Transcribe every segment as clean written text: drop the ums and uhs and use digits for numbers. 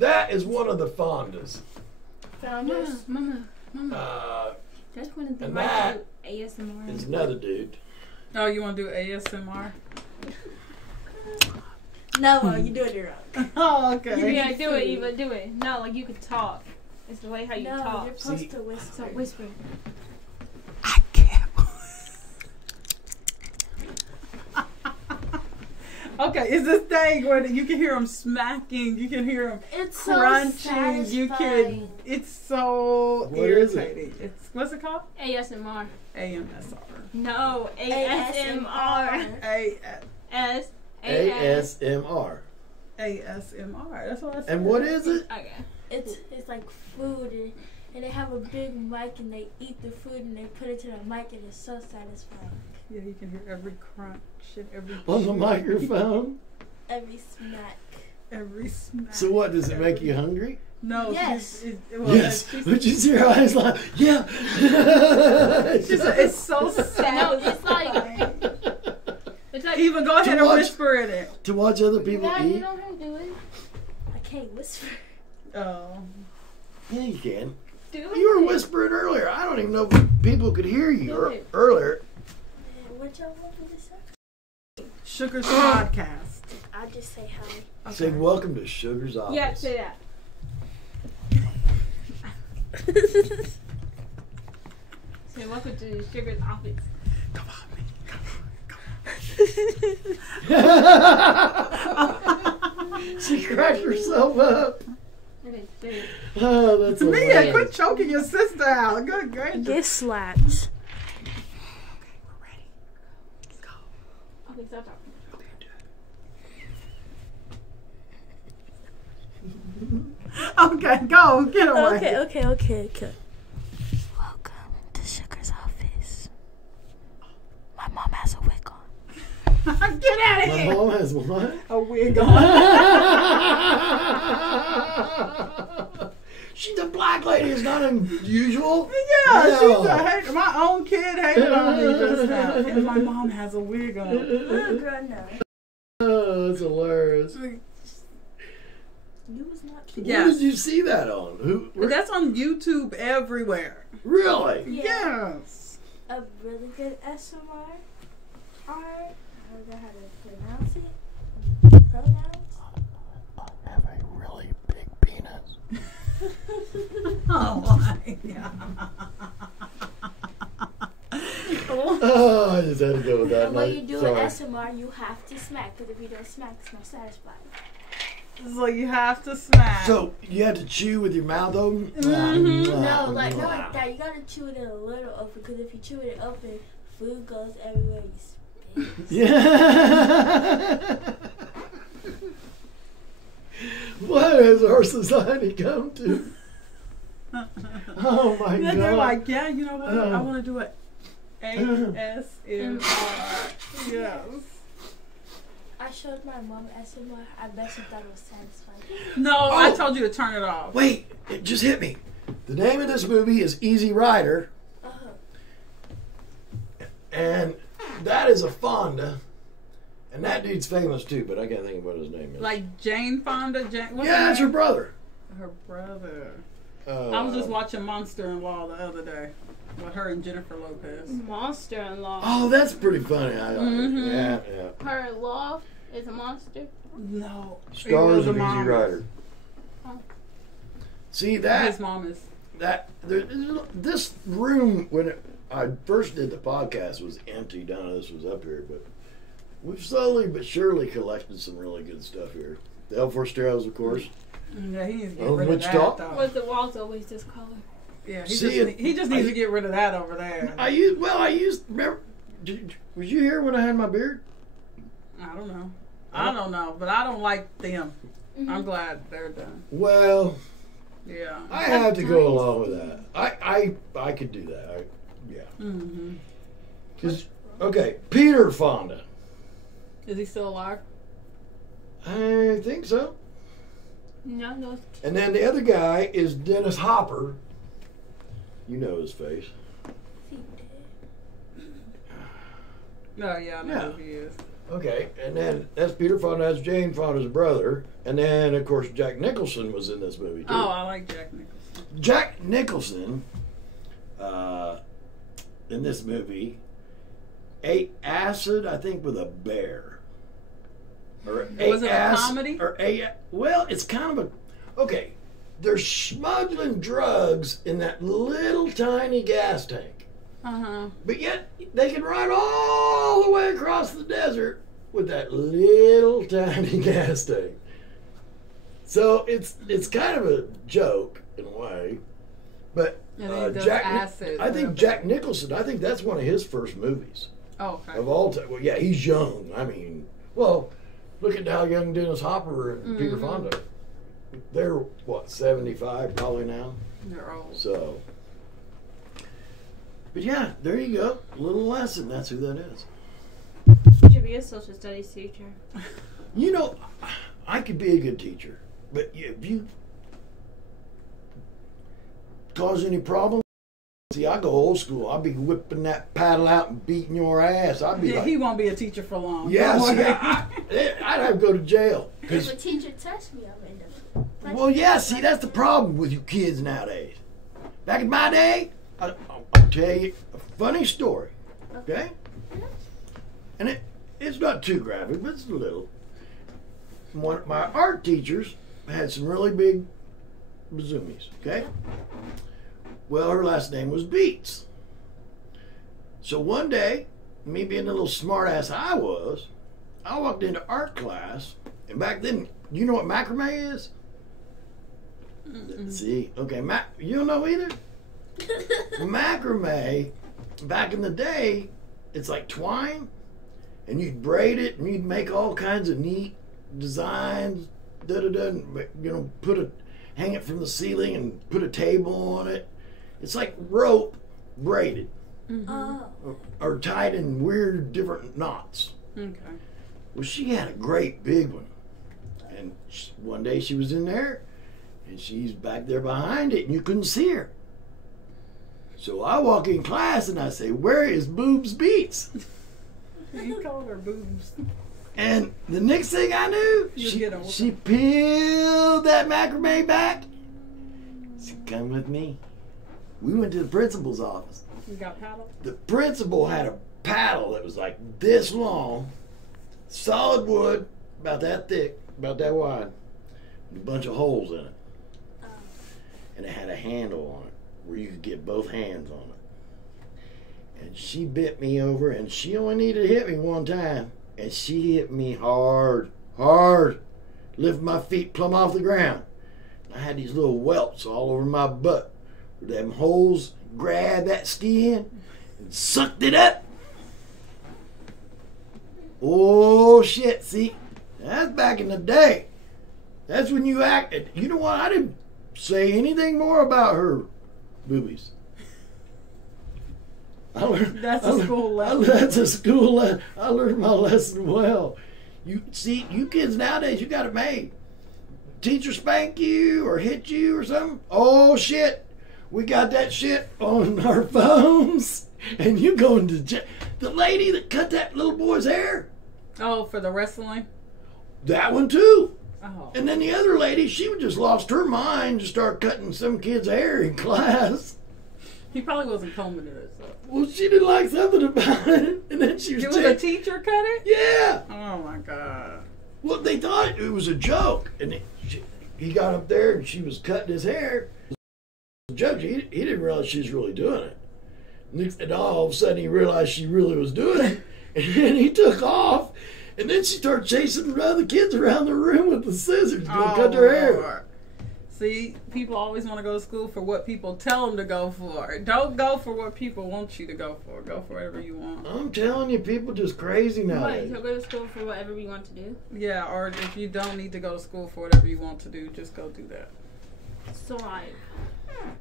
That is one of the Fondas. Founders. Mama. That's one of the And right that ASMR. is another dude. Oh, you want to do ASMR? No, you're doing it wrong. Oh, okay. Yeah, do it, Eva, do it. No, like you could talk. It's the way how you No, talk. you're supposed to whisper. So whisper. I can't. Okay, it's this thing where you can hear them smacking, you can hear them It's crunching, so you can. It's so What is it? irritating. It's what's it called? ASMR. AMSR. No, ASMR. S. ASMR. ASMR. That's what I said. And what is it? Okay. It's like food, and they have a big mic, and they eat the food, and they put it to the mic, and it's so satisfying. Yeah, you can hear every crunch and every On the microphone? Every smack. every smack. So what, does it make you hungry? No. Yes. Yes. Would you see her eyes like, yeah. It's so sad. No, it's like Even go ahead and whisper in it. To watch other people yeah, eat? you know how to do it. I can't whisper. Oh. Yeah, you can. Do it. You were whispering earlier. I don't even know if people could hear you Do it. earlier. What y'all want me to say? Sugar's podcast. I'll just say hi. Say, welcome to Sugar's office. Yeah, say that. Say welcome to Sugar's office. Come on, man. She cracked herself up. Okay, say it. Oh, that's Mia, hilarious. quit choking your sister out. Good gracious. Get slapped. Okay, stop talking. Okay, go. Get away. Okay. Welcome to Sugar's office. My mom has a wig on. Get out of My here. mom has what? A wig on. She's a black lady. It's not unusual. Yeah, No. she's a hater. My own kid hated on me just now. And my mom has a wig on. Little girl, no. Oh, that's hilarious. You was not. Yes. Where did you see that on? That's on YouTube everywhere. Really? Yeah. Yes. A really good SMR art. I don't know how to pronounce it. Pronouns. I have a really big penis. Oh my God. Oh, I just had to go with that. And when you do Sorry. an SMR, you have to smack. Because if you don't smack, it's not satisfying. So you have to smack. So you have to chew with your mouth open? Mhm. No, like not like that. You gotta chew it a little open. Because if you chew it open, food goes everywhere you spit. Yeah. What has our society come to? Oh my And then God. they're like, yeah, you know what? I want to do it. ASMR. Yes. I showed my mom SMR. I bet she thought it was satisfying. No, I told you to turn it off. Wait, it just hit me. The name of this movie is Easy Rider, and that is a Fonda, and that dude's famous too, but I can't think of what his name is. Like Jane Fonda? What's yeah, that's her name? brother. Her brother. I was just watching Monster-in-Law the other day with her and Jennifer Lopez. Monster-in-law. Oh, that's pretty funny. I like it. Yeah. Her-in-law is a monster. No. Stars of Easy Mom. Rider. Oh. See His that mom is. this room when I first did the podcast was empty. None of this was up here, but we've slowly but surely collected some really good stuff here. The L4 stereos, of course. Yeah, he needs to get Oh, rid of that. Wichita? Though. Was the walls always this color? Yeah, See, he just needs to get rid of that over there. Remember, was you here when I had my beard? I don't know. I don't know, but I don't like them. I'm glad they're done. Well, Yeah. I have to go along with that. I could do that. Yeah. Mm-hmm. Because, okay, Peter Fonda. Is he still alive? I think so. No. And then the other guy is Dennis Hopper. You know his face. No, yeah, I know Yeah. who he is. Okay, and then that's Peter Fonda, that's Jane Fonda's brother. And then, of course, Jack Nicholson was in this movie, too. Oh, I like Jack Nicholson. Jack Nicholson, in this movie, ate acid, I think, with a bear. Or was it a comedy? Well, it's kind of a... Okay, they're smuggling drugs in that little tiny gas tank. Uh-huh. But yet, they can ride all the way across the desert with that little tiny gas tank. So it's kind of a joke in a way. But I think Jack Nicholson, I think that's one of his first movies. Oh, okay. Of all time. Well, yeah, he's young. I mean, well, look at how young Dennis Hopper and Peter Fonda. They're, what, 75 probably now? They're old. So... But yeah, there you go. A little lesson. That's who that is. You should be a social studies teacher. You know, I could be a good teacher, but if you cause any problems, see, I go old school. I'll be whipping that paddle out and beating your ass. I'd be like, he won't be a teacher for long. Yes, I'd have to go to jail. If a teacher touched me, I'll end up. Well, yeah, see, that's the problem with you kids nowadays. Back in my day, I'll tell you a funny story, okay? And it's not too graphic, but it's a little. One of my art teachers had some really big bazoomies, okay? Well, her last name was Beats. So one day, me being a little smart ass I walked into art class, and back then, you know what macrame is? See, okay, you don't know either? Macrame, back in the day, it's like twine, and you'd braid it, and you'd make all kinds of neat designs, hang it from the ceiling and put a table on it. It's like rope braided, or tied in weird different knots. Okay. Well, she had a great big one, and one day she was in there, and she's back there behind it, and you couldn't see her. So I walk in class and I say, "Where is Boobs Beats?" You called her boobs. And the next thing I knew, she peeled that macrame back. She come with me. We went to the principal's office. You got paddle? The principal had a paddle that was like this long, solid wood, about that thick, about that wide, with a bunch of holes in it. And it had a handle on it, where you could get both hands on it. And she bit me over, and she only needed to hit me one time. And she hit me hard, lifted my feet plumb off the ground. I had these little welts all over my butt. Where them holes grabbed that skin and sucked it up. Oh, shit, see? That's back in the day. That's when you acted. You know what? I didn't say anything more about her boobies. That's a school lesson. That's a school lesson. I learned my lesson well. You see, you kids nowadays, you got it made. Teacher spank you or hit you or something. Oh shit, we got that shit on our phones, and you going to jail. The lady that cut that little boy's hair. Oh, for the wrestling. That one too. Oh. And then the other lady, she just lost her mind to start cutting some kid's hair in class. He probably wasn't combing it. So. Well, she didn't like something about it, and then she was. It was a teacher cut it? Yeah. Oh my god. Well, they thought it was a joke, and he got up there and she was cutting his hair. It was a joke. He didn't realize she was really doing it, and all of a sudden he realized she really was doing it, and then he took off, and then she started chasing the other kids around the room with the scissors to cut their hair. Lord. See, people always want to go to school for what people tell them to go for. Don't go for what people want you to go for. Go for whatever you want. I'm telling you, people just crazy nowadays. What? Go to school for whatever you want to do? Yeah, or if you don't need to go to school for whatever you want to do, just go do that. So, like,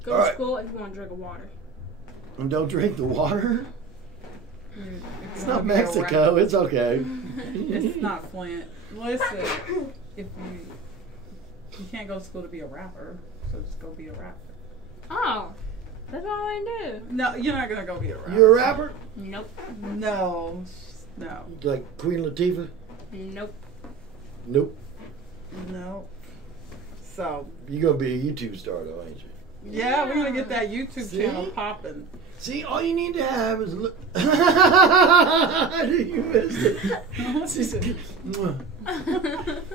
go to school if you want to drink water. And don't drink the water? It's not wanna be a Mexico. rapper. It's okay. It's not Flint. Listen, if you can't go to school to be a rapper, so just go be a rapper. Oh, that's all I do. No, you're not gonna go be a rapper. You're a rapper? Nope. No, No. Like Queen Latifah? Nope. Nope. No. So. You're going to be a YouTube star, though, ain't you? Yeah, we're gonna get that YouTube See? channel popping. See, all you need to have is look. You missed it.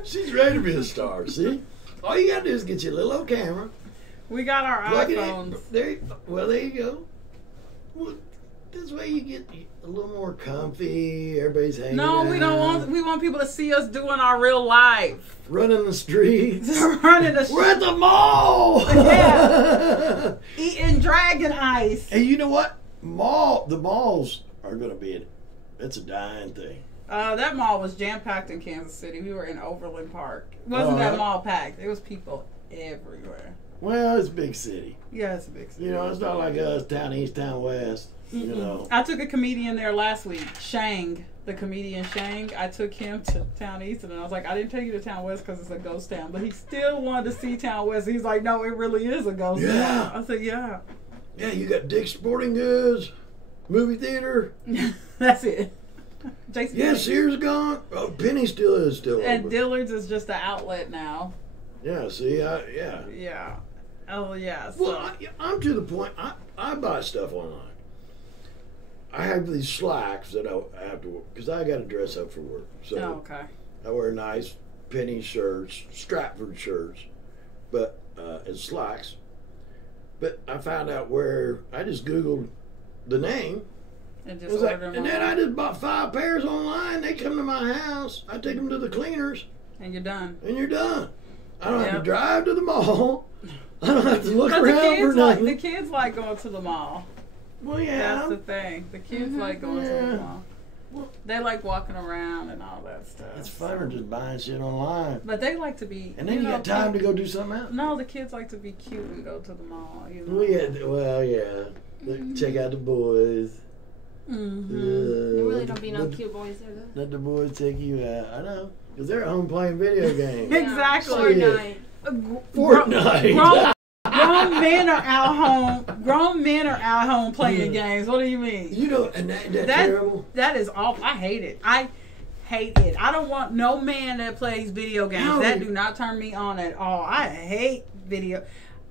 She's ready to be a star. See, all you gotta do is get your little old camera. We got our Plug it in. iPhones. There you go. Well, this way you get a little more comfy. Everybody's hanging No, out. we don't want. We want people to see us doing our real life. Running the streets. Running the. We're at the mall. Yeah. Eating dragon ice. And you know what? The malls are gonna be it's a dying thing. That mall was jam packed in Kansas City. We were in Overland Park. Wasn't that mall packed? There was people everywhere. Well, it's a big city. Yeah, it's a big city. You know, it's not like us, town east, town west. You know. I took a comedian there last week, Shang, the comedian Shang. I took him to Town East, and I was like, I didn't take you to Town West because it's a ghost town, but he still wanted to see Town West. He's like, no, it really is a ghost town. I said, yeah. Yeah, you got Dick's Sporting Goods, movie theater. That's it. Jason Yeah, Sears gone. Oh, Penny still and open. Dillard's is just an outlet now. Yeah, see, yeah. Yeah. Oh, yeah. So. Well, I'm to the point, I buy stuff online. I have these slacks that I have to wear, because I got to dress up for work. So okay. I wear nice Penny shirts, Stratford shirts, but and slacks. But I found out where I just Googled the name. And It just was like, order them and then online. I just bought 5 pairs online. They come to my house. I take them to the cleaners, And you're done. and you're done. I don't have Yep. to drive to the mall. I don't have to look But around for nothing. the kids like going to the mall. Well, yeah. That's the thing. The kids like going to the mall. Well, They like walking around and all that stuff. it's funner just buying shit online. But they like to be. And then you got time to go do something else. No, the kids like to be cute and go to the mall. You know? Yeah. Check out the boys. Mm-hmm. There really don't be no cute boys there though. Let the boys take you out. I know. Because they're at home playing video games. Exactly. Shit. Fortnite. Fortnite. Grown men are out home. Grown men are out home playing games. What do you mean? You know, and that's terrible. That is awful. I hate it. I hate it. I don't want no man that plays video games. No. That do not turn me on at all. I hate video.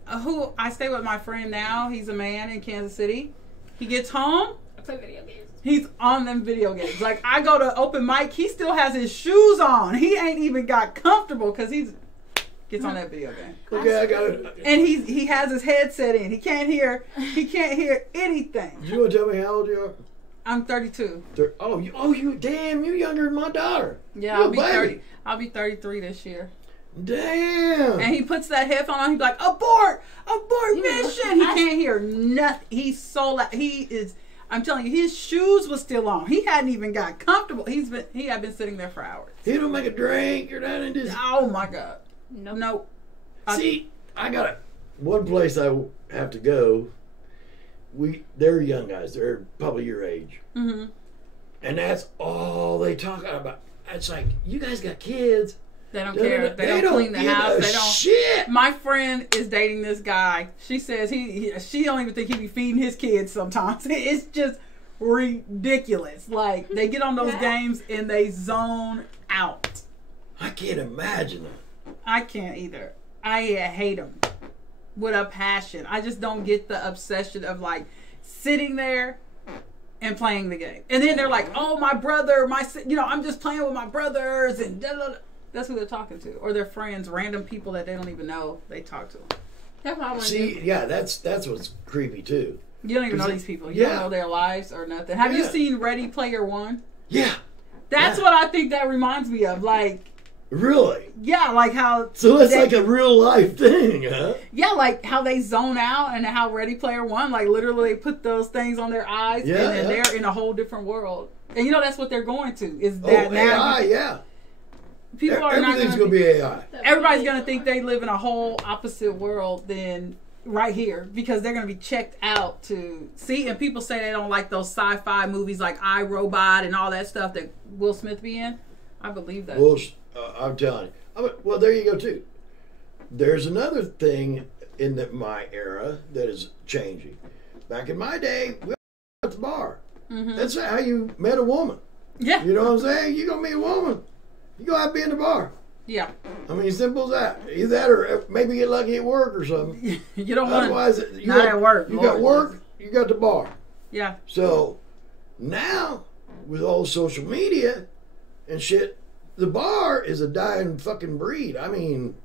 I stay with my friend now. He's a man in Kansas City. He gets home. I play video games. He's on them video games. Like, I go to open mic, he still has his shoes on. He ain't even got comfortable because he's gets on that video game. Okay, I got it. And he has his headset in. He can't hear anything. You want to tell me how old you are? I'm 32. You damn, you younger than my daughter. Yeah, You I'll a be baby. 30. I'll be 33 this year. Damn. And he puts that headphone on. He's like, abort mission. He can't hear nothing. He's so loud. I'm telling you, his shoes was still on. He hadn't even got comfortable. He had been sitting there for hours. He don't make a drink or nothing. Just Oh my God. Nope. No. see, I got one place I have to go. They're young guys. They're probably your age, Mm-hmm. and that's all they talk about. It's like, you guys got kids. They don't care. They don't clean the give house. a They don't. shit. My friend is dating this guy. She says she don't even think he be feeding his kids sometimes. It's just ridiculous. Like, they get on those games and they zone out. I can't imagine it. I can't either. I hate them with a passion. I just don't get the obsession of like sitting there and playing the game. And then they're like, oh, my brother, I'm just playing with my brothers and da, da, da. That's who they're talking to. Or their friends, random people that they don't even know, they talk to them. That's what I want to See, do. yeah, that's what's creepy too. You don't even know these people. You don't know their lives or nothing. Have you seen Ready Player One? Yeah. That's what I think that reminds me of. Like, Really? yeah, like how... So it's like a real life thing, huh? Yeah, like how they zone out and how Ready Player One, like literally they put those things on their eyes and then they're in a whole different world. And that's what they're going to. Is that now? AI, yeah. People are Everything's going to be AI. Everybody's going to think they live in a whole opposite world than right here because they're going to be checked out to see. And people say they don't like those sci-fi movies like I, Robot and all that stuff that Will Smith be in. I believe that. Well, I'm telling you. Well, there you go, too. There's another thing in my era that is changing. Back in my day, we were at the bar. Mm-hmm. That's how you met a woman. Yeah. You know what I'm saying? You're going to be a woman. You're going to have to be in the bar. Yeah. I mean, simple as that. Either that or maybe get lucky at work or something. You don't want Otherwise, to. Not at work. You got work, you got the bar. Yeah. So now, with all social media and shit, the bar is a dying fucking breed. I mean,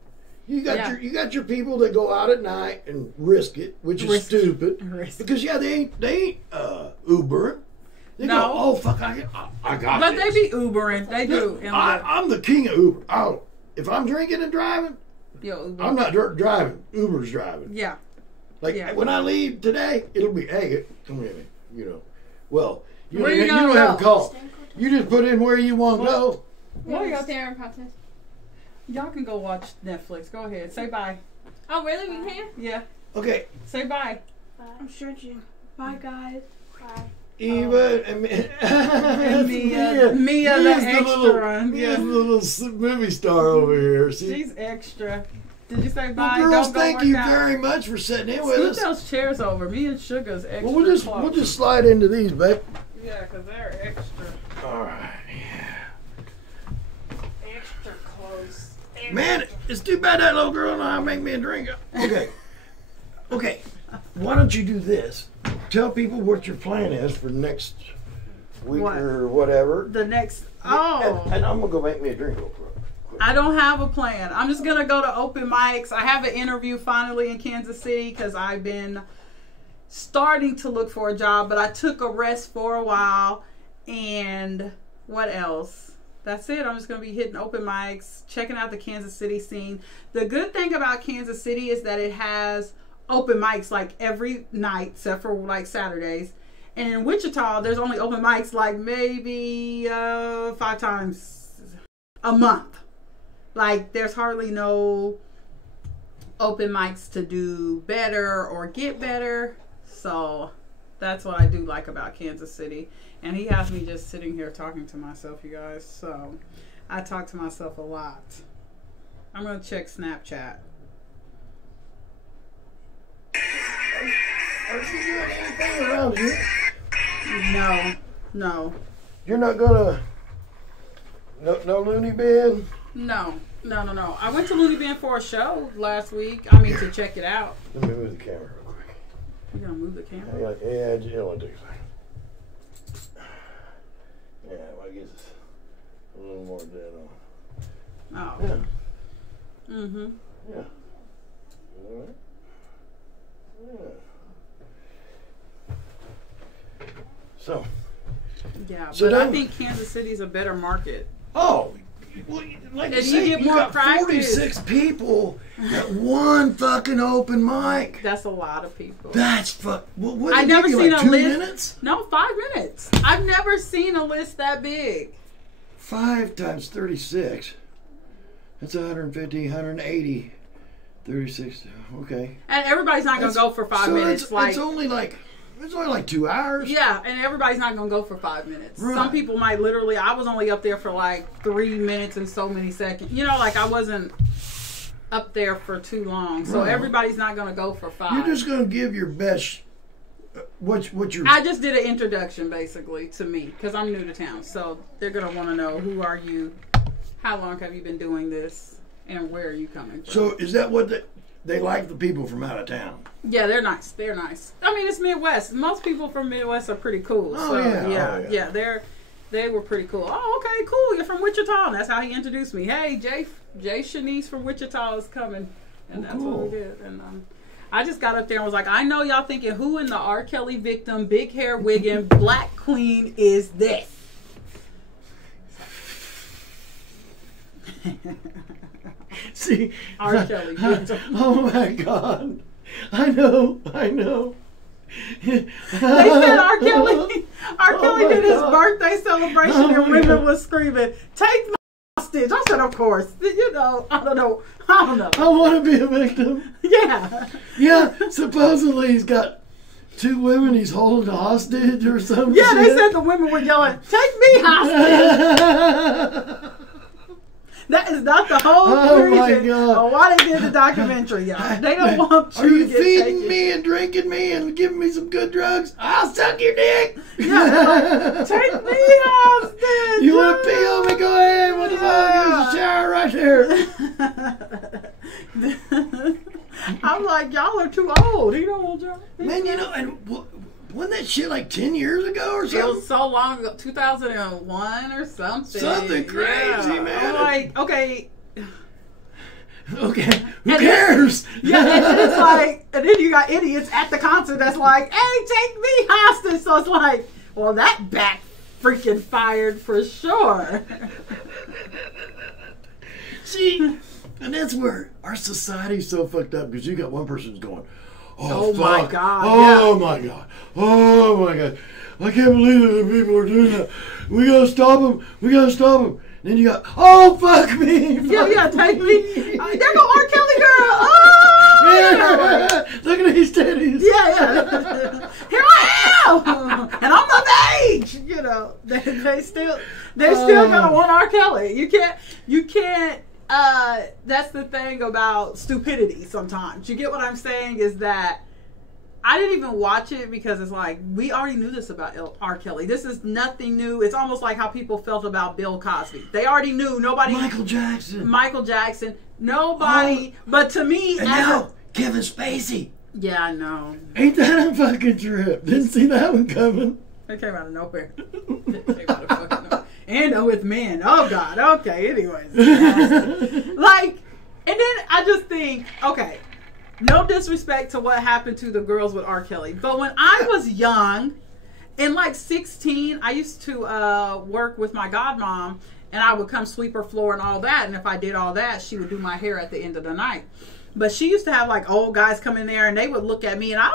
you got your people that go out at night and risk it, which is stupid. Because they ain't Ubering. They go, oh fuck, I got but this. They be Ubering. They do. I'm the king of Uber. If I'm drinking and driving, Uber. I'm not driving. Uber's driving. Yeah. Like when I leave today, it'll be, hey, come with me. You know, well, you Where don't have a call. You just put in where you want to go. What are you staring contest? Y'all can go watch Netflix. Go ahead. Say bye. Oh, really? We can? Yeah. Okay. Say bye. I'm stretching. Bye, guys. Bye. Eva and Mia the extra. Mia's the little movie star over here. She's extra. Did you say bye? Well, girls, Don't go thank you out. very much for sitting in with Scoot us. those chairs over. Me and Sugar's extra. Well, we'll just slide into these, babe. Yeah, because they're extra. All right. Extra close. Extra. Man, it's too bad that little girl and I make me a drink. Okay. Okay. Why don't you do this? Tell people what your plan is for next week or whatever. The next. And I'm going to go make me a drink real quick. I don't have a plan. I'm just going to go to open mics. I have an interview finally in Kansas City because I've been starting to look for a job, but I took a rest for a while. And what else? That's it. I'm just going to be hitting open mics, checking out the Kansas City scene. The good thing about Kansas City is that it has open mics like every night except for like Saturdays. And in Wichita, there's only open mics like maybe 5 times a month. Like there's hardly no open mics to do better or get better. So that's what I do like about Kansas City. And he has me just sitting here talking to myself, you guys. So I talk to myself a lot. I'm going to check Snapchat. Are you doing anything around here? No. You're not gonna no loony bin? No. I went to Looney Bin for a show last week. I mean, to check it out. Let me move the camera real quick. You gonna move the camera? Yeah, I just want to take a second. Yeah, well, I guess it's a little more dead on. Oh. Yeah. Mm-hmm. Yeah. All right. Yeah. So. Yeah, So but I then- think Kansas City's a better market. Oh, well, like And you you say, get you more got practice. 46 people at one fucking open mic. That's a lot of people. That's what I've never seen like a 2 list. minutes? No, 5 minutes. I've never seen a list that big. 5 times 36. That's 150, 180, 36. Okay. And everybody's not going to go for 5 minutes. It's only like 2 hours. Yeah, and everybody's not going to go for 5 minutes. Right. Some people might literally, I was only up there for like 3 minutes and so many seconds. You know, like I wasn't up there for too long. So Right. everybody's not going to go for 5. You're just going to give your best. What you're. I just did an introduction basically to me because I'm new to town. So they're going to want to know, who are you? How long have you been doing this? And where are you coming from? So is that what they like, the people from out of town? Yeah, they're nice. They're nice. I mean, it's Midwest. Most people from Midwest are pretty cool. Oh, So, yeah. yeah. They were pretty cool. Oh, okay, cool. You're from Wichita. And that's how he introduced me. Hey, Jay Shanese from Wichita is coming. And that's cool. what we did. And I just got up there and was like, I know y'all thinking, who in the R. Kelly victim, big hair wigging, black queen is this? See, R. Kelly victim. Oh my God! I know. They said R. Kelly. R. Kelly did his God. birthday celebration Oh and my women God. was screaming, "Take my hostage!" I said, "Of course." You know, I don't know. I want to be a victim. Yeah. Yeah, supposedly he's got 2 women he's holding hostage or something. Yeah, they said the women were yelling, "Take me hostage!" That is not the whole Oh my reason God. why they did the documentary, y'all. They don't want you Are you to get feeding taken. me and drinking me and giving me some good drugs? I'll suck your dick. Yeah, take me hostage. You want to pee on me? Go ahead. What the fuck? There's a shower right there. I'm like, y'all are too old. He don't want y'all. Man, you know, and wasn't that shit like 10 years ago or It something? was so long ago, 2001 or something. Something crazy, Yeah. man. I'm like, okay. Okay, who cares? Yeah, and then it's like, and then you got idiots at the concert that's like, hey, take me hostage. So it's like, well, that back freaking fired for sure. See, and that's where our society's so fucked up because you got one person who's going, Oh fuck. my God, Oh my God. Oh my God. I can't believe that the people are doing that. We gotta stop them. We gotta stop them. And then you got, oh fuck me. Yeah, take me. There go R. Kelly girl. Oh, Yeah. Look at these titties. yeah. Here I am, and I'm of age. You know, they still gonna want R. Kelly. You can't. That's the thing about stupidity. Sometimes you get what I'm saying is that I didn't even watch it because it's like we already knew this about R. Kelly. This is nothing new. It's almost like how people felt about Bill Cosby. They already knew. Nobody. Michael Jackson. Nobody. But to me, And now, Kevin Spacey. yeah, I know. Ain't that a fucking trip? Didn't see that one coming. It came out of nowhere. It came out of fucking nowhere. And with men. Oh God. Okay. Anyways, like, and then I just think, okay, no disrespect to what happened to the girls with R. Kelly, but when I was young, in like 16, I used to work with my godmom, and I would come sweep her floor and all that. And if I did all that, she would do my hair at the end of the night. But she used to have like old guys come in there, and they would look at me, and I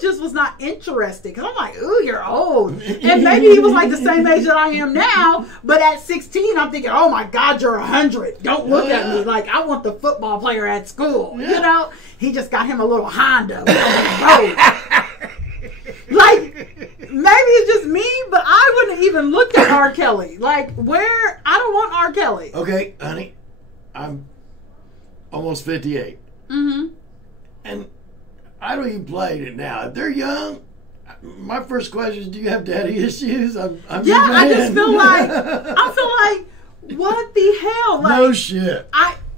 just was not interested because I'm like, ooh, you're old. And maybe he was like the same age that I am now, but at 16, I'm thinking, oh my God, you're 100. Don't look at me like I want the football player at school. Yeah. You know, he just got him a little Honda. Like, maybe it's just me, but I wouldn't even look at R. Kelly. Like, where? I don't want R. Kelly. Okay, honey, I'm almost 58. Mm-hmm. And I don't even play it now. If they're young, my first question is, do you have daddy issues? I'm Yeah, your I just man. feel like, what the hell? Like, No shit.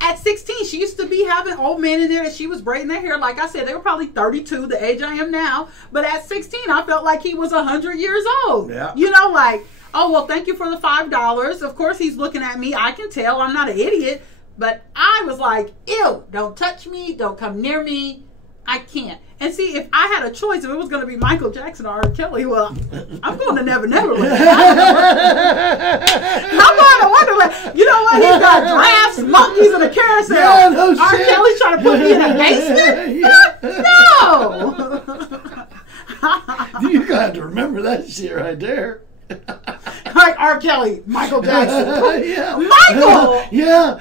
At 16, she used to be having old men in there that she was braiding their hair. Like I said, they were probably 32, the age I am now. But at 16, I felt like he was 100 years old. Yeah. You know, like, oh, well, thank you for the $5. Of course, he's looking at me. I can tell I'm not an idiot. But I was like, ew, don't touch me. Don't come near me. I can't. And see, if I had a choice, if it was going to be Michael Jackson or R. Kelly, well, I'm going to Never Neverland. I'm going to Wonderland. You know what? He's got giraffes, monkeys, and a carousel. Yeah, no R. shit. Kelly's trying to put me in a basement? No. You got to remember that shit right there. Like R. Kelly, Michael Jackson. Yeah. Michael! Yeah.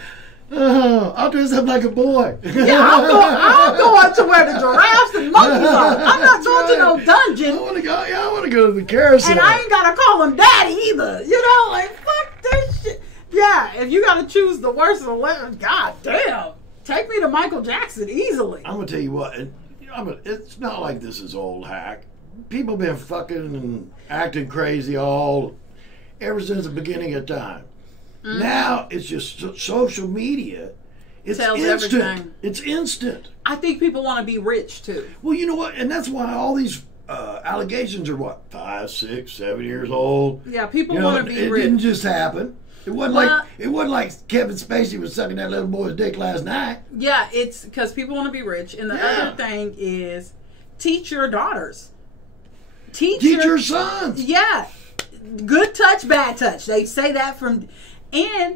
I'll dress up like a boy. Yeah, I'm going to where the giraffes and monkeys are. I'm not going to no dungeon. I want to go. Yeah, I want to go to the carousel. And I ain't gotta call him daddy either. You know, like, fuck this shit. Yeah, if you gotta choose the worst of the left, god damn. Take me to Michael Jackson easily. I'm gonna tell you what. It's not like this is old hack. People been fucking and acting crazy ever since the beginning of time. Mm-hmm. Now it's just social media. It's Tells instant. everything. It's instant. I think people want to be rich too. Well, you know what, and that's why all these allegations are 5, 6, 7 years old. Yeah, people You know, want to be it rich. didn't just happen. It wasn't like Kevin Spacey was sucking that little boy's dick last night. Yeah, it's because people want to be rich. And the other thing is, teach your daughters. Teach your sons. Yeah. Good touch, bad touch. They say that from... And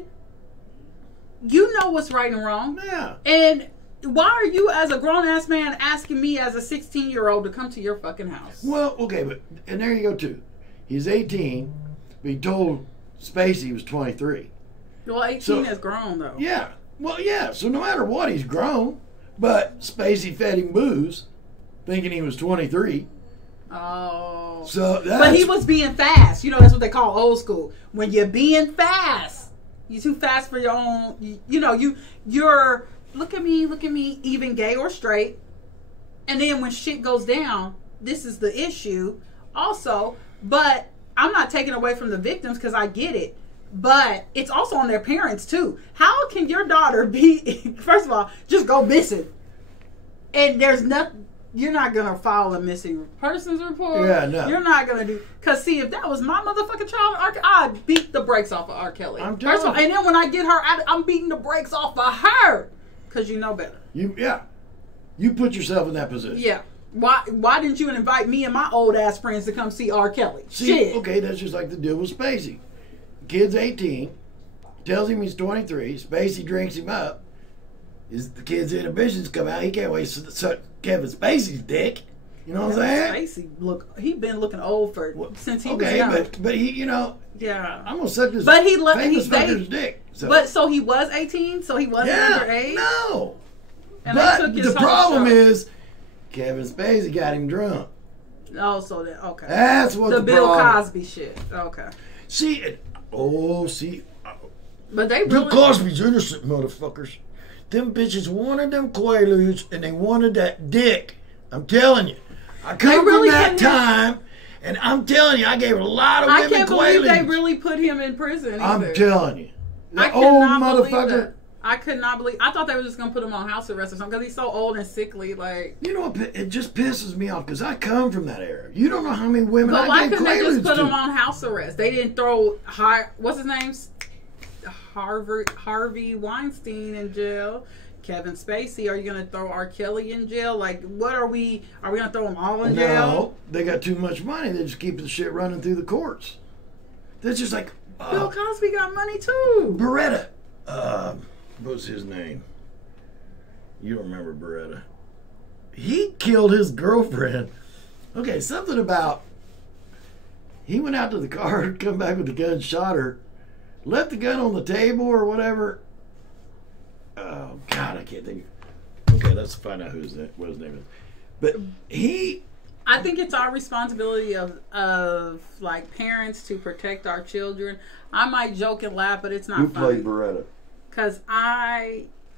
you know what's right and wrong. Yeah. And why are you, as a grown-ass man, asking me as a 16-year-old to come to your fucking house? Well, okay, and there you go, too. He's 18, but he told Spacey he was 23. Well, 18 is grown, though. Yeah. Well, yeah, so no matter what, he's grown. But Spacey fed him booze, thinking he was 23. Oh. So but he was being fast. You know, that's what they call old school. When you're being fast, You're too fast for your own. You're look at me, even gay or straight. And then when shit goes down, this is the issue. Also, but I'm not taking away from the victims because I get it. But it's also on their parents too. How can your daughter be? First of all, just go missing, and there's nothing. You're not gonna file a missing persons report. Yeah, no. You're not gonna do. Cause see, if that was my motherfucking child, I'd beat the brakes off of R. Kelly. I'm First of all, telling and then when I get her, I'm beating the brakes off of her. Cause you know better. You put yourself in that position. Yeah. Why didn't you invite me and my old ass friends to come see R. Kelly? See, Shit. okay, that's just like the deal with Spacey. Kid's 18, tells him he's 23. Spacey drinks him up. The kid's inhibitions come out. He can't wait to suck Kevin Spacey's dick. You know what I'm saying? Spacey he been looking old since he was young. but he, yeah. I'm gonna suck this famous fucker's dick. So he was 18. So he wasn't underage. No. And but they took his the whole problem show. is Kevin Spacey got him drunk. Oh, so that okay. That's what the Bill problem. Cosby shit. Okay. See. But they Bill really. Cosby's innocent, motherfuckers. Them bitches wanted them Quaaludes and they wanted that dick. I'm telling you. I come really from that put him- time, and I'm telling you, I gave a lot of I women can't believe they Quaaludes. really put him in prison. I'm either. telling you. I The could old not believe motherfucker. that. I could not believe. I thought they were just gonna put him on house arrest or something because he's so old and sickly. Like, You know what? It just pisses me off because I come from that era. You don't know how many women but why I gave couldn't they just Quaaludes put to. him on house arrest? They didn't throw what's his name, Harvey Weinstein in jail. Kevin Spacey, are you gonna throw R. Kelly in jail? Like, what are we gonna throw them all in jail? No, they got too much money. They just keep the shit running through the courts. That's just like Bill Cosby got money too. Beretta. What's his name? You don't remember Beretta? He killed his girlfriend. Okay, something about he went out to the car, come back with the gun, shot her, left the gun on the table or whatever. Oh God, I can't think. Okay, let's find out what his name is. But I think it's our responsibility of like parents to protect our children. I might joke and laugh, but it's not who funny. played Beretta? Because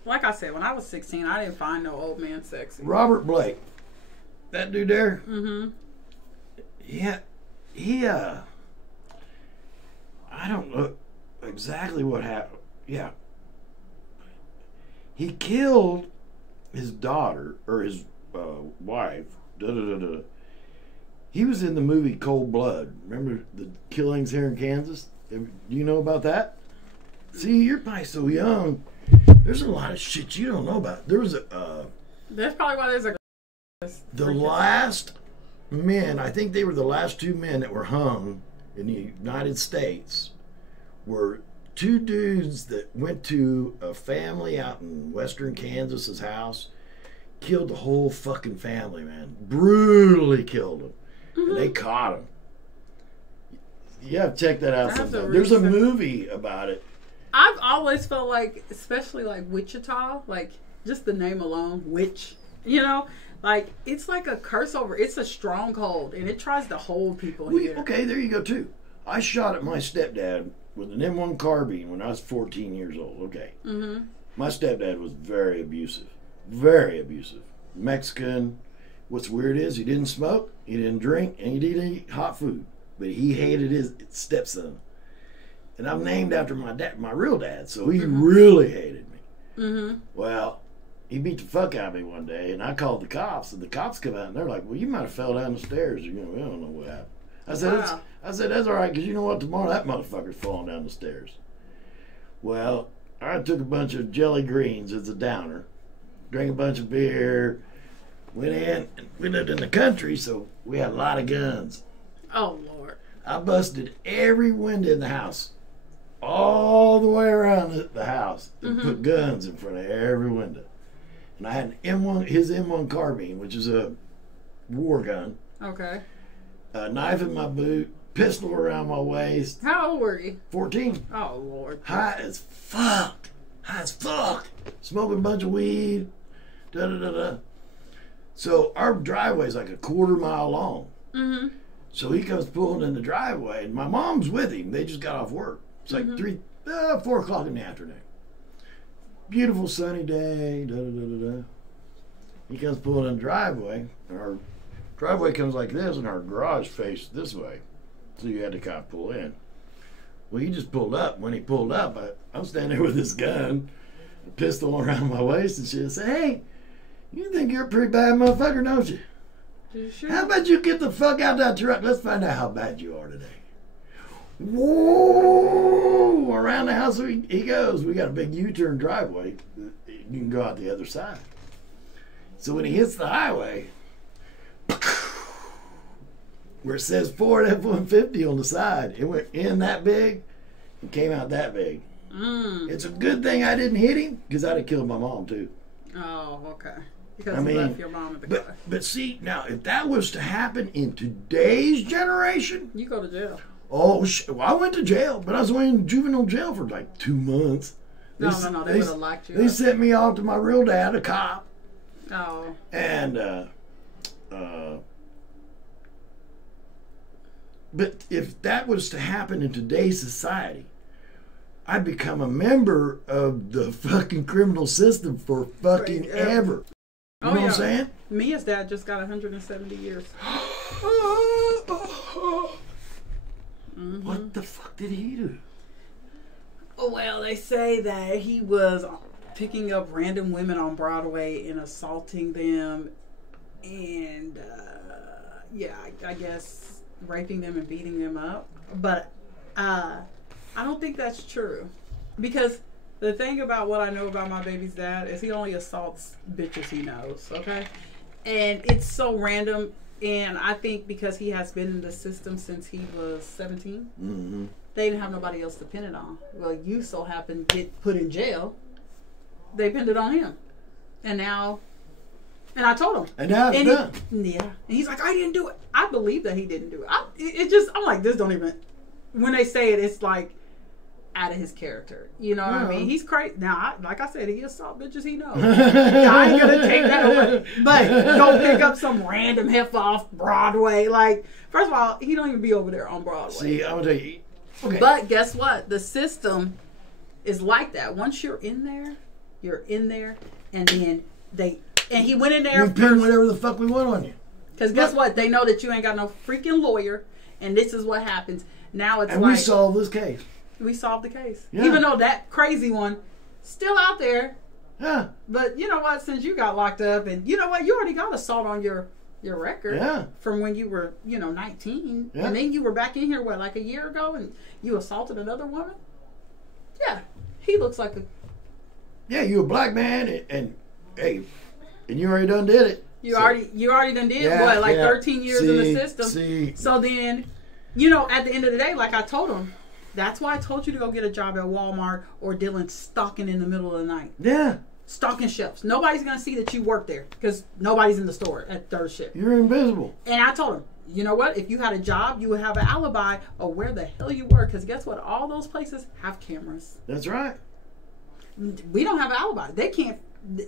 like I said, when I was 16, I didn't find no old man sexy. Robert Blake. That dude there? Mm-hmm. Yeah. I don't know exactly what happened. Yeah. He killed his daughter, or his wife. He was in the movie Cold Blood. Remember the killings here in Kansas? Do you know about that? See, you're probably so young. There's a lot of shit you don't know about. There was That's probably why there's a... the last men, I think they were the last two men that were hung in the United States, were two dudes that went to a family out in western Kansas's house, killed the whole fucking family, man. Brutally killed them. Mm-hmm. And they caught them. You have to check that out I have to sometime. There's a research. movie about it. I've always felt like, especially like Wichita, like just the name alone, witch, like it's like a curse over. It's a stronghold, and it tries to hold people here. Okay, there you go too. I shot at my stepdad with an M1 carbine when I was 14 years old. Okay. Mm-hmm. My stepdad was very abusive. Very abusive. Mexican. What's weird is he didn't smoke, he didn't drink, and he didn't eat hot food. But he hated his stepson. And I'm named after my dad, my real dad, so he really hated me. Mm-hmm. Well, he beat the fuck out of me one day, and I called the cops, and the cops come out, and they're like, well, you might have fell down the stairs. We don't know what happened. I said, that's all right, because you know what? Tomorrow that motherfucker's falling down the stairs. Well, I took a bunch of jelly greens as a downer, drank a bunch of beer, went in, and we lived in the country, so we had a lot of guns. Oh, Lord. I busted every window in the house, all the way around the house, and put guns in front of every window. And I had his M1 carbine, which is a war gun, Okay. a knife in my boot, pistol around my waist. How old were you? 14. Oh, Lord. High as fuck. Smoking a bunch of weed. So our driveway's like a quarter mile long. Mm-hmm. So he comes pulling in the driveway, and my mom's with him. They just got off work. It's like 4 o'clock in the afternoon. Beautiful sunny day. Da, da, da, da, da. He comes pulling in the driveway. And our driveway comes like this, and our garage faced this way. So you had to kind of pull in. Well, he just pulled up. When he pulled up, I'm standing there with this gun, a pistol around my waist, and she said, "Hey, you think you're a pretty bad motherfucker, don't you? Sure? How about you get the fuck out of that truck? Let's find out how bad you are today." Whoa! Around the house he goes. We got a big U-turn driveway. You can go out the other side. So when he hits the highway, where it says Ford F-150 on the side, it went in that big and came out that big. It's a good thing I didn't hit him, because I'd have killed my mom too. Oh, okay. Because you left your mom in the car. But see, now if that was to happen in today's generation, You go to jail. well, I went to jail, but I was only in juvenile jail for like 2 months. No, they would have locked you They up. sent me off to my real dad, a cop. Oh. And, but if that was to happen in today's society, I'd become a member of the fucking criminal system for fucking Right, ever. You know what I'm saying? Mia's dad just got 170 years. What the fuck did he do? Well, they say that he was picking up random women on Broadway and assaulting them, and I guess raping them and beating them up. But I don't think that's true, because the thing about what I know about my baby's dad is he only assaults bitches he knows. Okay, and it's so random. And I think because he has been in the system since he was 17, they didn't have nobody else to pin it on. Well, you so happen to get put in jail. They pinned it on him. And now, and I told him. And now it's done. Yeah. And he's like, I didn't do it. I believe that he didn't do it. I'm like, this don't even, when they say it, it's like out of his character. You know what I mean? He's crazy. Now, like I said, he assault bitches he knows. I ain't gonna take that away. But go pick up some random heifer off Broadway. Like, first of all, he don't even be over there on Broadway. See, I'm gonna tell you. Okay. But guess what? The system is like that. Once you're in there, and then he went in there. We pin whatever the fuck we want on you. Because guess what? They know that you ain't got no freaking lawyer, and this is what happens. Now it's and like, we solved this case. We solved the case. Yeah. Even though that crazy one still out there. Yeah. But you know what? Since you got locked up, and you know what? You already got assault on your record. Yeah. From when you were, 19. Yeah. And then you were back in here, like a year ago, and you assaulted another woman? Yeah. He looks like a... Yeah, you a black man, and hey, and you already done did it. You already done did, 13 years in the system. So then, at the end of the day, like I told him, that's why I told you to go get a job at Walmart or Dylan stalking in the middle of the night. Yeah. Stocking shelves. Nobody's going to see that you work there because nobody's in the store at third shift. You're invisible. And I told him, you know what? If you had a job, you would have an alibi of where the hell you were. Because guess what? All those places have cameras. That's right. We don't have an alibi.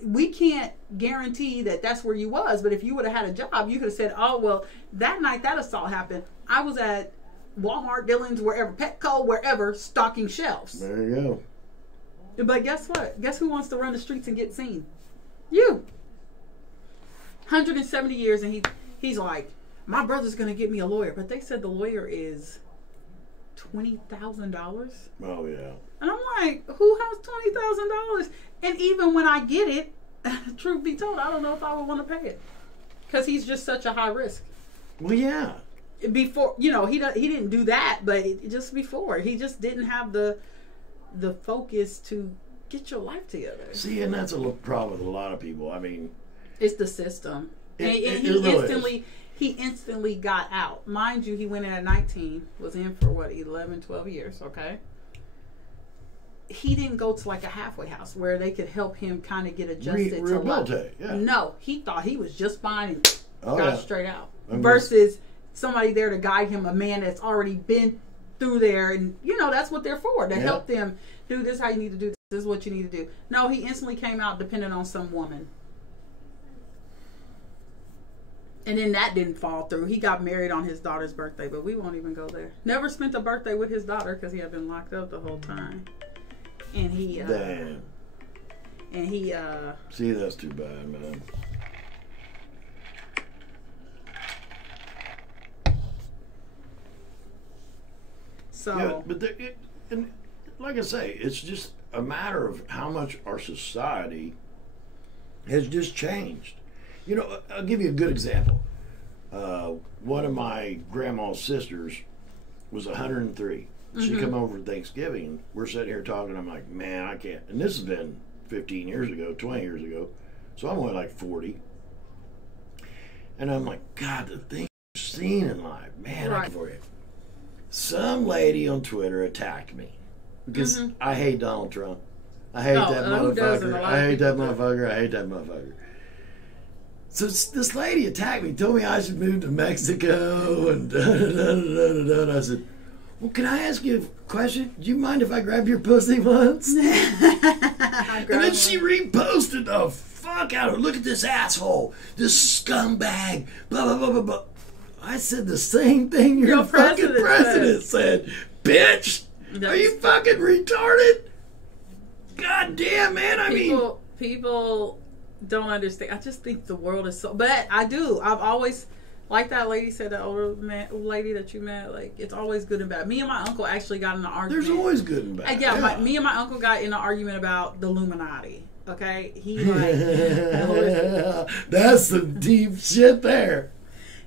We can't guarantee that that's where you was. But if you would have had a job, you could have said, oh, well, that night that assault happened, I was at Walmart, Dillon's, wherever, Petco, wherever, stocking shelves. There you go. But guess what? Guess who wants to run the streets and get seen? You. 170 years, and he's like, my brother's going to get me a lawyer. But they said the lawyer is $20,000. Oh, yeah. And I'm like, who has $20,000? And even when I get it, truth be told, I don't know if I would want to pay it. Because he's just such a high risk. Well, yeah. Before, he didn't do that, but just before. He just didn't have the focus to get your life together. See, and that's a problem with a lot of people. I mean, it's the system. He instantly got out. Mind you, he went in at 19, was in for 11, 12 years, okay? He didn't go to like a halfway house where they could help him kind of get adjusted to life. Yeah. No, he thought he was just fine and got straight out. I'm versus somebody there to guide him, a man that's already been through there, and that's what they're for, to help them do this. How you need to do this. This is what you need to do. No, he instantly came out dependent on some woman, and then that didn't fall through. He got married on his daughter's birthday, but we won't even go there. Never spent a birthday with his daughter because he had been locked up the whole time. and he Damn. and he See, that's too bad, man. so Yeah, but and like I say, it's just a matter of how much our society has just changed. You know, I'll give you a good example. One of my grandma's sisters was 103. She come over for Thanksgiving. We're sitting here talking. I'm like, man, I can't. And this has been 15 years ago, 20 years ago. So I'm only like 40. And I'm like, God, the things I've seen in life, man, I Right. can for you. Some lady on Twitter attacked me because I hate Donald Trump. I hate that who doesn't? A motherfucker. lot I of hate people that do. motherfucker. I hate that motherfucker. So this lady attacked me, told me I should move to Mexico, and da-da-da-da-da-da. And I said, well, can I ask you a question? Do you mind if I grab your pussy once? And then she reposted the fuck out of it. Look at this asshole, this scumbag, blah, blah, blah, blah, blah. I said the same thing your fucking president said. Bitch, are you fucking retarded? God damn, man, I mean... People don't understand. I just think the world is so... But I do. I've always... Like that lady said, that older lady that you met, like, it's always good and bad. Me and my uncle actually got in an argument. There's always good and bad. Me and my uncle got in an argument about the Illuminati. Okay? He, like... That's some deep shit there.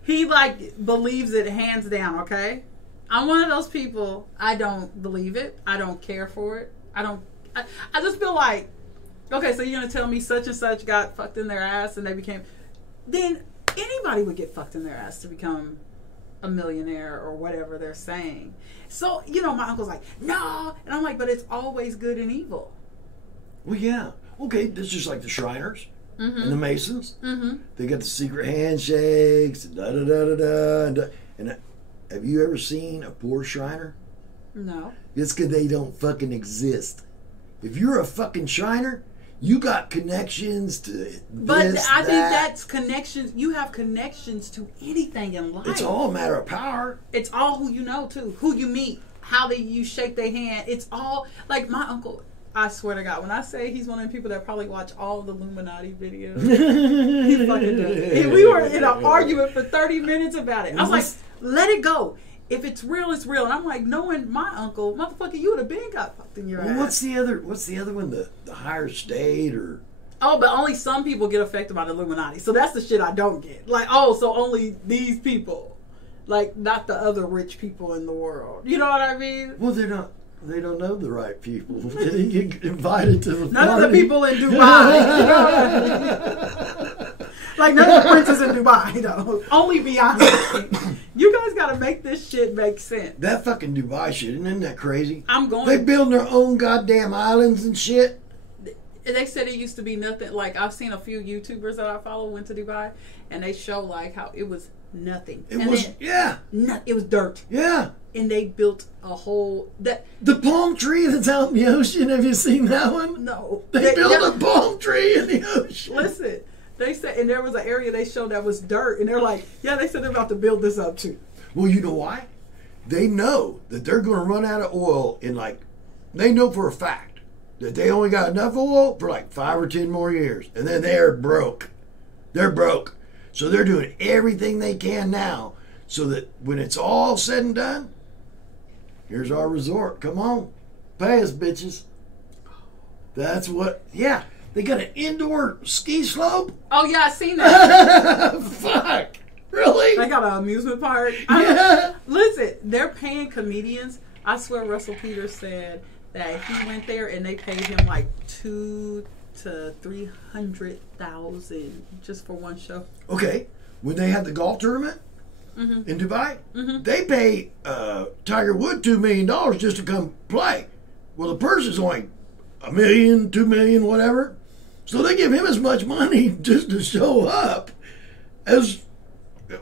He, like, believes it hands down, okay? I'm one of those people, I don't believe it. I don't care for it. I just feel like, okay, so you're going to tell me such and such got fucked in their ass and they became... Then anybody would get fucked in their ass to become a millionaire or whatever they're saying. So, you know, my uncle's like, no. And I'm like, but it's always good and evil. Well, yeah. Okay, that's just like the Shriners and the Masons. They got the secret handshakes, and da-da-da-da-da. And have you ever seen a poor Shriner? No. It's because they don't fucking exist. If you're a fucking Shriner, you got connections to this, But I think that. that's connections. You have connections to anything in life. It's all a matter of power. It's all who you know, too. Who you meet. How you shake their hand. It's all... Like, my uncle... I swear to God, when I say he's one of the people that probably watch all the Illuminati videos, he fucking does. And we were in an argument for 30 minutes about it. I was like, let it go. If it's real, it's real. And I'm like, knowing my uncle, motherfucker, you would have been got fucked in your ass. What's the other one? The higher state or... Oh, but only some people get affected by the Illuminati. So that's the shit I don't get. Like, oh, so only these people. Like, not the other rich people in the world. You know what I mean? Well, they don't know the right people. They didn't get invited to the party. None of the people in Dubai. You know what I mean? Like, none of the princes in Dubai, though. Only Beyonce. You guys got to make this shit make sense. That fucking Dubai shit, isn't that crazy? I'm going... They building their own goddamn islands and shit. They said it used to be nothing. Like, I've seen a few YouTubers that I follow went to Dubai, and they show, like, how it was nothing. It was dirt. Yeah. And they built a whole... The palm tree that's out in the ocean, have you seen that one? No. They built a palm tree in the ocean. Listen, they said, and there was an area they showed that was dirt, and they're like, yeah, they said they're about to build this up too. Well, you know why? They know that they're going to run out of oil in they know for a fact that they only got enough oil for like 5 or 10 more years, and then they're broke. They're broke. So they're doing everything they can now so that when it's all said and done, here's our resort. Come on. Pay us, bitches. That's what... Yeah. They got an indoor ski slope? Oh, yeah, I seen that. Fuck. Really? They got an amusement park. Yeah. Listen, they're paying comedians. I swear Russell Peters said that he went there and they paid him like $200,000 to $300,000 just for one show. Okay. When they had the golf tournament in Dubai, they pay Tiger Woods $2 million just to come play. Well, the purse is only $1 million, $2 million, whatever. So they give him as much money just to show up as,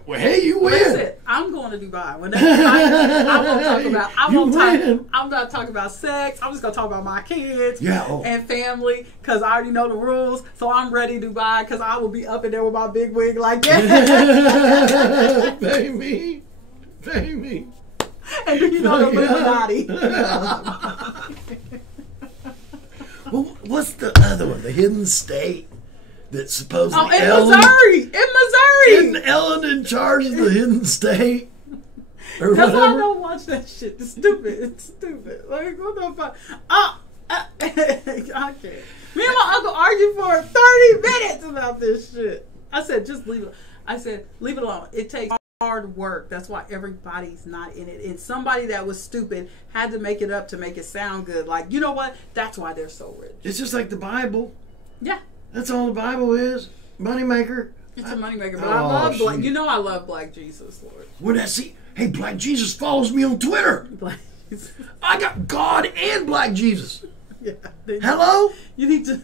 well, hey, you win. Listen, I'm going to Dubai. When I won't talk about. I'm not talking about sex. I'm just gonna talk about my kids and family because I already know the rules. So I'm ready to Dubai because I will be up in there with my big wig like that. Pay me. And then you know the Illuminati. Well, what's the other one? The Hidden State. That's supposedly Oh, in Ellen. Missouri! In Missouri! Isn't Ellen in charge of the Hidden State? Or That's why I whatever? don't watch that shit. It's stupid. It's stupid. Like, what the fuck? I can't. Me and my uncle argued for 30 minutes about this shit. I said, just leave it. I said, leave it alone. It takes hard work. That's why everybody's not in it. And somebody that was stupid had to make it up to make it sound good. Like, you know what? That's why they're so rich. It's just like the Bible. Yeah. That's all the Bible is. Moneymaker. It's a moneymaker. But I love Black. shoot. You know I love Black Jesus, Lord. When I see, hey, Black Jesus follows me on Twitter. Black Jesus. I got God and Black Jesus. Yeah. Hello? You need to.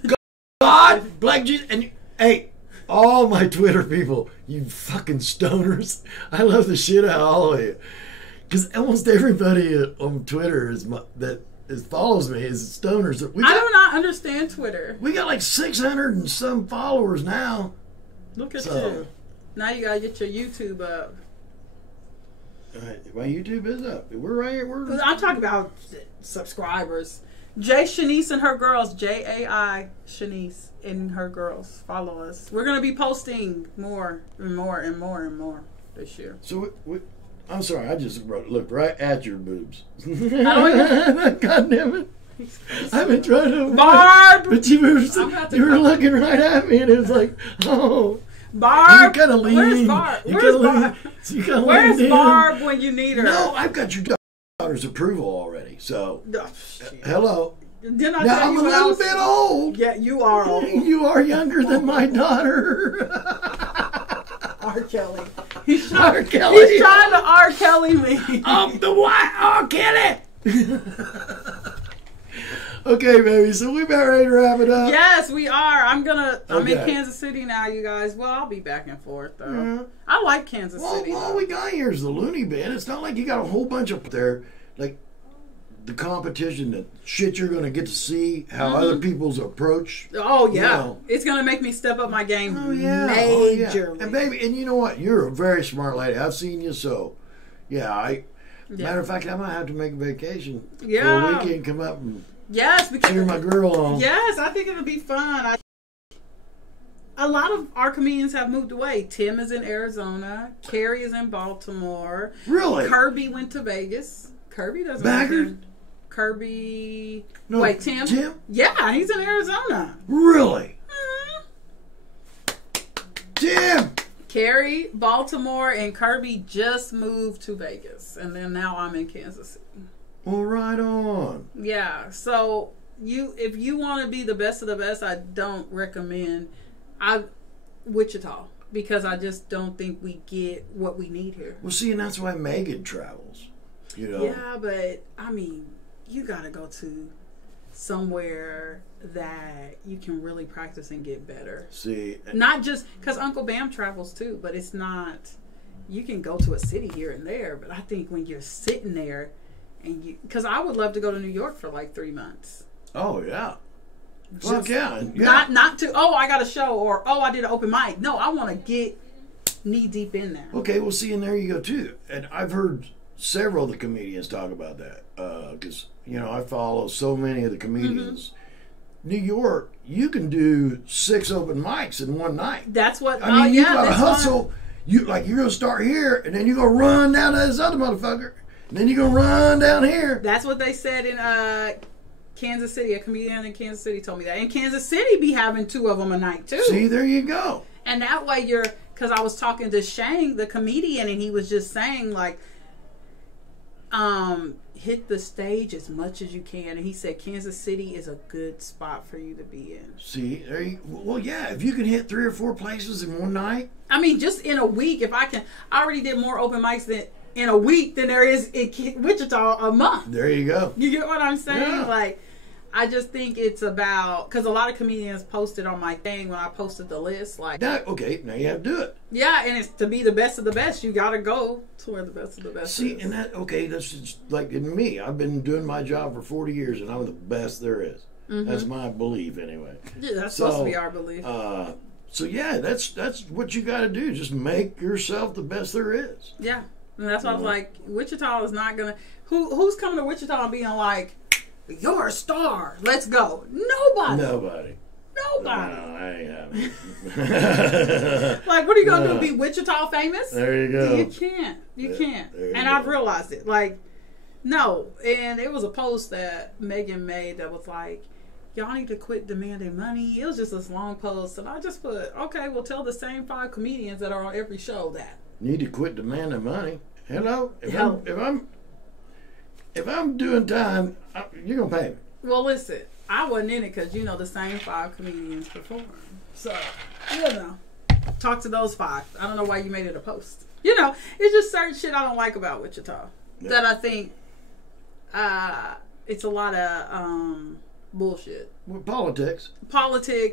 God, Black Jesus, and hey, all my Twitter people, you fucking stoners. I love the shit out of all of you. Because almost everybody on Twitter follows me is stoners. I do not understand Twitter. We got like 600 and some followers now. Look at So- you. Now you gotta get your YouTube up. My YouTube is up. We're right here. I'm talking about subscribers. Shanese and her girls. JAI Shanese and her girls. Follow us. We're gonna be posting more and more and more and more this year. So I'm sorry. I just looked right at your boobs. don't God damn it! I've been trying to Barb! but you were to- looking right at me, and it was like, oh. Barb! You gotta lean. Where's Barb? You Where's gotta lean. Barb? You gotta Where's lean in. Barb when you need her? No, I've got your daughter's approval already. So, Oh, shit. hello. Didn't I Now tell I'm you a what I little was- bit old. Yeah, you are old. You are younger than my daughter. R. Kelly. He's R. trying, Kelly. He's trying to R. Kelly me. I'm the white R. Kelly. Okay, baby. So we about ready to wrap it up. Yes, we are. I'm in Okay. Kansas City now, you guys. Well, I'll be back and forth though. Yeah. I like Kansas Well, City. all though. we got here is the loony bin. It's not like you got a whole bunch up there, like the competition, the shit you're going to get to see, how other people's approach. Oh yeah, You know. it's gonna make me step up my game Oh yeah, majorly. And baby, and you know what? You're a very smart lady. I've seen you, so yeah. Matter of fact, I might have to make a vacation for Yeah. a weekend. Come up and Yes, because cheer my girl on. yes, I think it'll be fun. A lot of our comedians have moved away. Tim is in Arizona. Carrie is in Baltimore. Really? Kirby went to Vegas. Kirby doesn't. Baggert? live in- Kirby. No, Wait, Tim? Tim? Yeah, he's in Arizona. Really? Mhm. Tim? Carrie, Baltimore, and Kirby just moved to Vegas, and then now I'm in Kansas City. Well, right on. Yeah, so if you want to be the best of the best, I don't recommend Wichita, because I just don't think we get what we need here. Well, see, and that's why Megan travels. You know? Yeah, but I mean, you gotta go to somewhere that you can really practice and get better. See, Not just because Uncle Bam travels too, but it's not. You can go to a city here and there, but I think when you're sitting there and because I would love to go to New York for like 3 months. oh yeah. Fuck yeah. Not to I got a show, or I did an open mic. No, I want to get knee deep in there. Okay, well, see, and there you go too. And I've heard several of the comedians talk about that because I follow so many of the comedians. New York, you can do 6 open mics in one night. That's what. I mean, you gotta that's hustle. You're gonna start here, and then you're gonna run down to this other motherfucker, and then you're gonna run down here. That's what they said in Kansas City. A comedian in Kansas City told me that. And Kansas City be having 2 of them a night too. See, there you go. And that way because I was talking to Shane, the comedian, and he was just saying like, hit the stage as much as you can. And he said Kansas City is a good spot for you to be in. See, well, yeah, if you can hit 3 or 4 places in one night. I mean, just in a week, I already did more open mics in a week than there is in Wichita a month. There you go. You get what I'm saying? Yeah. Like, I just think it's about, because a lot of comedians posted on my thing when I posted the list, like, Now you have to do it. yeah, and it's to be the best of the best, you gotta go to where the best of the best See, is. and that's just like in me. I've been doing my job for 40 years, and I'm the best there is. That's my belief, anyway. Yeah, that's supposed to be our belief. So yeah, that's what you got to do. Just make yourself the best there is. Yeah, and that's why I was like, Wichita is not gonna. Who's coming to Wichita and being like, You're a star. Let's go. Nobody. Nobody. No, I ain't having. Like, what are you gonna do? Be Wichita famous? There you go. You can't. You can't. And I've realized it. Like, no. And it was a post that Megan made that was like, y'all need to quit demanding money. It was just this long post, and I just put, okay, well, tell the same 5 comedians that are on every show that. Need to quit demanding money. Hello. If I'm doing time, you're gonna pay me. Well, listen, I wasn't in it because the same 5 comedians perform. So, talk to those 5. I don't know why you made it a post. It's just certain shit I don't like about Wichita that I think it's a lot of bullshit. Well, politics.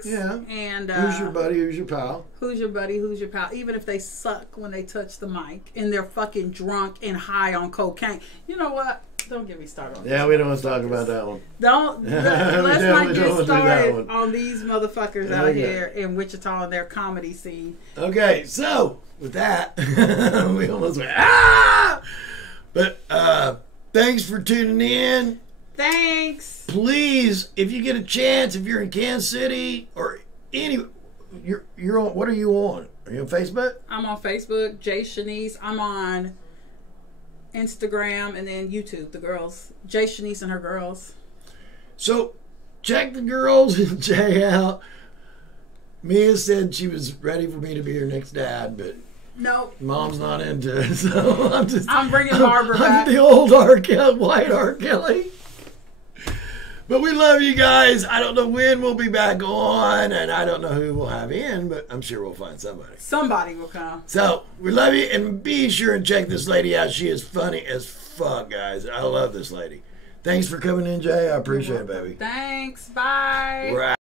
Yeah. And who's your buddy? Who's your pal? Who's your buddy? Who's your pal? Even if they suck when they touch the mic and they're fucking drunk and high on cocaine. You know what? Don't get me started on we don't want to talk about that one. Let's not get started on these motherfuckers out here in Wichita and their comedy scene. Okay, so with that, we almost went, But thanks for tuning in. Thanks. Please, if you get a chance, if you're in Kansas City or you're on, what are you on? Are you on Facebook? I'm on Facebook, SHANESE. I'm on Instagram and then YouTube, the girls. SHANESE and her girls. So check the girls and Jay out. Mia said she was ready for me to be her next dad, but nope. Mom's not into it, so I'm bringing Barbara back. I'm the old R. Kelly, white R. Kelly. But we love you guys. I don't know when we'll be back on, and I don't know who we'll have in, but I'm sure we'll find somebody. Somebody will come. So, we love you, and be sure and check this lady out. She is funny as fuck, guys. I love this lady. Thanks for coming in, Jay. I appreciate it, baby. Thanks. Bye. We're out.